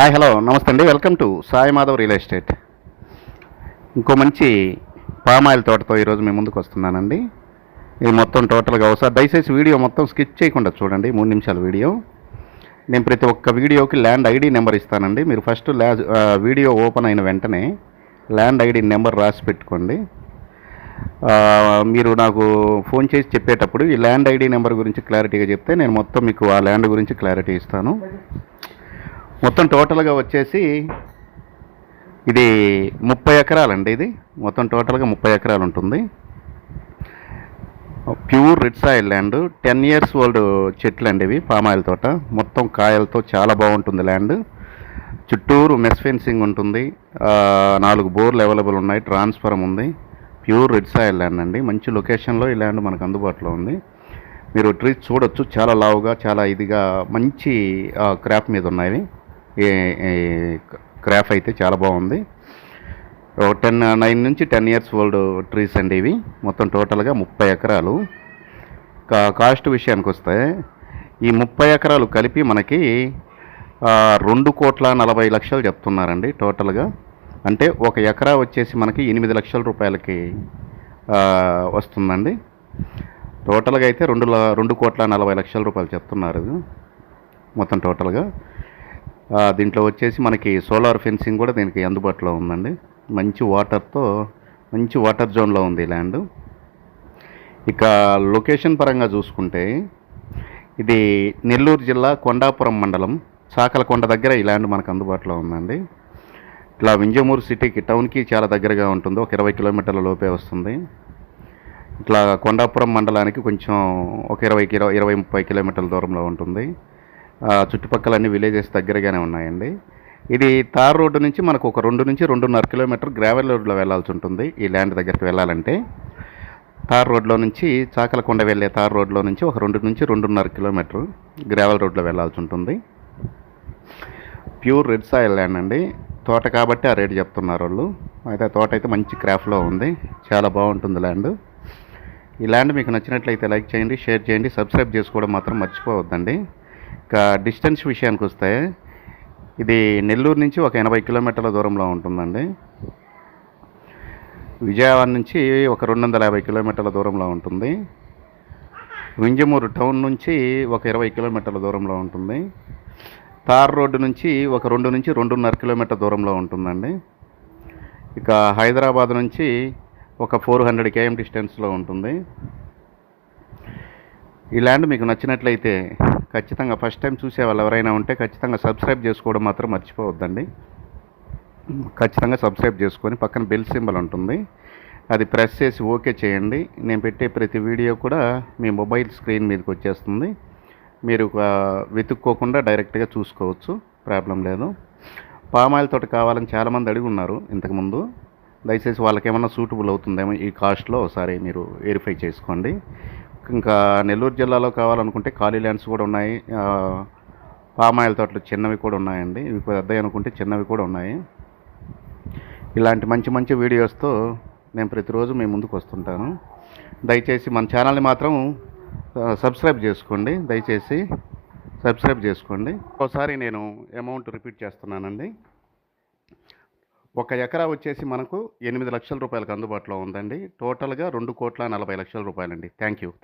Hi hello నమస్తే అండి. Welcome to Sai Madhav real estate. ఇంకో మంచి పామాయిల్ తోటతో ఈరోజు మీ ముందుకు వస్తున్నానండి. ఇది మొత్తం టోటల్గా ఒకసారి దయచేసి వీడియో మొత్తం స్కిప్ చేయకుండా చూడండి. 3 నిమిషాల వీడియో. నేను ప్రతి ఒక్క వీడియోకి ల్యాండ్ ఐడి నెంబర్ ఇస్తానండి. మీరు ఫస్ట్ వీడియో ఓపెన్ అయిన వెంటనే ల్యాండ్ ఐడి నెంబర్ రాసి పెట్టుకోండి. మీరు నాకు ఫోన్ చేసి చెప్పేటప్పుడు ఈ ల్యాండ్ ఐడి నెంబర్ గురించి క్లారిటీగా చెప్తే నేను మొత్తం మీకు ఆ ల్యాండ్ గురించి క్లారిటీ ఇస్తాను. మొత్తం టోటల్గా వచ్చేసి ఇది 30 ఎకరాలండి. ఇది మొత్తం టోటల్గా 30 ఎకరాలు ఉంటుంది. Pure red soil land, 10 years old చెట్లు అండి ఇవి. పామాయిల్ తోట మొత్తం కాయలతో చాలా బాగుంటుంది ల్యాండ్. చుట్టూరు మెస్ ఫెన్సింగ్ ఉంటుంది. 4 బోర్లు అవైలబుల్ ఉన్నాయి. ట్రాన్స్ఫార్మర్ ఉంది. ప్యూర్ రెడ్ సాయిల్ ల్యాండ్ అండి. మంచి లొకేషన్లో ఈ ల్యాండ్ మనకు అందుబాటులో ఉంది. మీరు ట్రీస్ చూడొచ్చు, చాలా లావుగా చాలా ఇదిగా మంచి క్రాప్ మీద ఉన్నాయి. క్రాప్ అయితే చాలా బాగుంది. 9 నుంచి 10 ఇయర్స్ ఓల్డ్ ట్రీస్ అండి ఇవి. మొత్తం టోటల్గా 30 ఎకరాలు. కాస్ట్ విషయానికి వస్తే ఈ 30 ఎకరాలు కలిపి మనకి 2,40,00,000 చెప్తున్నారండి టోటల్గా. అంటే ఒక ఎకరా వచ్చేసి మనకి 8 లక్షల రూపాయలకి వస్తుందండి. టోటల్గా అయితే 2,40,00,000 రూపాయలు చెప్తున్నారు మొత్తం టోటల్గా. దీంట్లో వచ్చేసి మనకి సోలార్ ఫెన్సింగ్ కూడా దీనికి అందుబాటులో ఉందండి. మంచి వాటర్ జోన్లో ఉంది ల్యాండ్. ఇక లొకేషన్ పరంగా చూసుకుంటే ఇది నెల్లూరు జిల్లా కొండాపురం మండలం చాకలకొండ దగ్గర ఈ ల్యాండ్ మనకు అందుబాటులో ఉందండి. ఇట్లా వింజమూరు సిటీకి టౌన్కి చాలా దగ్గరగా ఉంటుంది. ఒక 20 కిలోమీటర్ల లోపే వస్తుంది. ఇట్లా కొండాపురం మండలానికి కొంచెం ఒక 20-30 కిలోమీటర్ల దూరంలో ఉంటుంది. చుట్టుపక్కల అన్ని విలేజెస్ దగ్గరగానే ఉన్నాయండి. ఇది తార్ రోడ్డు నుంచి మనకు ఒక 2 నుంచి 2.5 కిలోమీటర్ గ్రావెల్ రోడ్లో వెళ్ళాల్సి ఉంటుంది. ఈ ల్యాండ్ దగ్గరికి వెళ్ళాలంటే తార్ రోడ్లో నుంచి చాకలకొండ వెళ్ళే తార్ రోడ్లో నుంచి ఒక 2 నుంచి 2.5 కిలోమీటర్ గ్రావెల్ రోడ్లో వెళ్ళాల్సి ఉంటుంది. ప్యూర్ రెడ్ సాయిల్ ల్యాండ్ అండి. తోట కాబట్టి ఆ రేటు చెప్తున్నారు వాళ్ళు. అయితే తోట అయితే మంచి క్రాఫ్ట్లో ఉంది. చాలా బాగుంటుంది ల్యాండ్. ఈ ల్యాండ్ మీకు నచ్చినట్లయితే లైక్ చేయండి, షేర్ చేయండి, సబ్స్క్రైబ్ చేసుకోవడం మాత్రం మర్చిపోవద్దండి. ఇక డిస్టెన్స్ విషయానికి వస్తే ఇది నెల్లూరు నుంచి ఒక 80 కిలోమీటర్ల దూరంలో ఉంటుందండి. విజయవాడ నుంచి ఒక 250 కిలోమీటర్ల దూరంలో ఉంటుంది. వింజమూరు టౌన్ నుంచి ఒక 20 కిలోమీటర్ల దూరంలో ఉంటుంది. తార్ రోడ్డు నుంచి ఒక 2 నుంచి 2.5 కిలోమీటర్ దూరంలో ఉంటుందండి. ఇక హైదరాబాద్ నుంచి ఒక 400 km డిస్టెన్స్లో ఉంటుంది. ఈ ల్యాండ్ మీకు నచ్చినట్లయితే ఖచ్చితంగా ఫస్ట్ టైం చూసే వాళ్ళు ఎవరైనా ఉంటే ఖచ్చితంగా సబ్స్క్రైబ్ చేసుకోవడం మాత్రం మర్చిపోవద్దండి. ఖచ్చితంగా సబ్స్క్రైబ్ చేసుకొని పక్కన బెల్ సింబల్ ఉంటుంది, అది ప్రెస్ చేసి ఓకే చేయండి. నేను పెట్టే ప్రతి వీడియో కూడా మీ మొబైల్ స్క్రీన్ మీదకి వచ్చేస్తుంది. మీరు వెతుక్కోకుండా డైరెక్ట్గా చూసుకోవచ్చు, ప్రాబ్లం లేదు. పామాయిల్ తోట కావాలని చాలామంది అడిగి ఉన్నారు ఇంతకుముందు. దయచేసి వాళ్ళకి ఏమన్నా సూటబుల్ అవుతుందేమో ఈ కాస్ట్లో ఒకసారి మీరు వెరిఫై చేసుకోండి. ఇంకా నెల్లూరు జిల్లాలో కావాలనుకుంటే ఖాళీ ల్యాండ్స్ కూడా ఉన్నాయి. పామాయిల్ తోటలు చిన్నవి కూడా ఉన్నాయండి. ఇవి పెద్దవి అనుకుంటే చిన్నవి కూడా ఉన్నాయి. ఇలాంటి మంచి మంచి వీడియోస్తో నేను ప్రతిరోజు మీ ముందుకు వస్తుంటాను. దయచేసి మన ఛానల్ని మాత్రం సబ్స్క్రైబ్ చేసుకోండి. దయచేసి సబ్స్క్రైబ్ చేసుకోండి. ఒకసారి నేను అమౌంట్ రిపీట్ చేస్తున్నానండి. ఒక ఎకరా వచ్చేసి మనకు 8 లక్షల రూపాయలకు అందుబాటులో ఉందండి. టోటల్గా 2,40,00,000 రూపాయలండి. Thank you.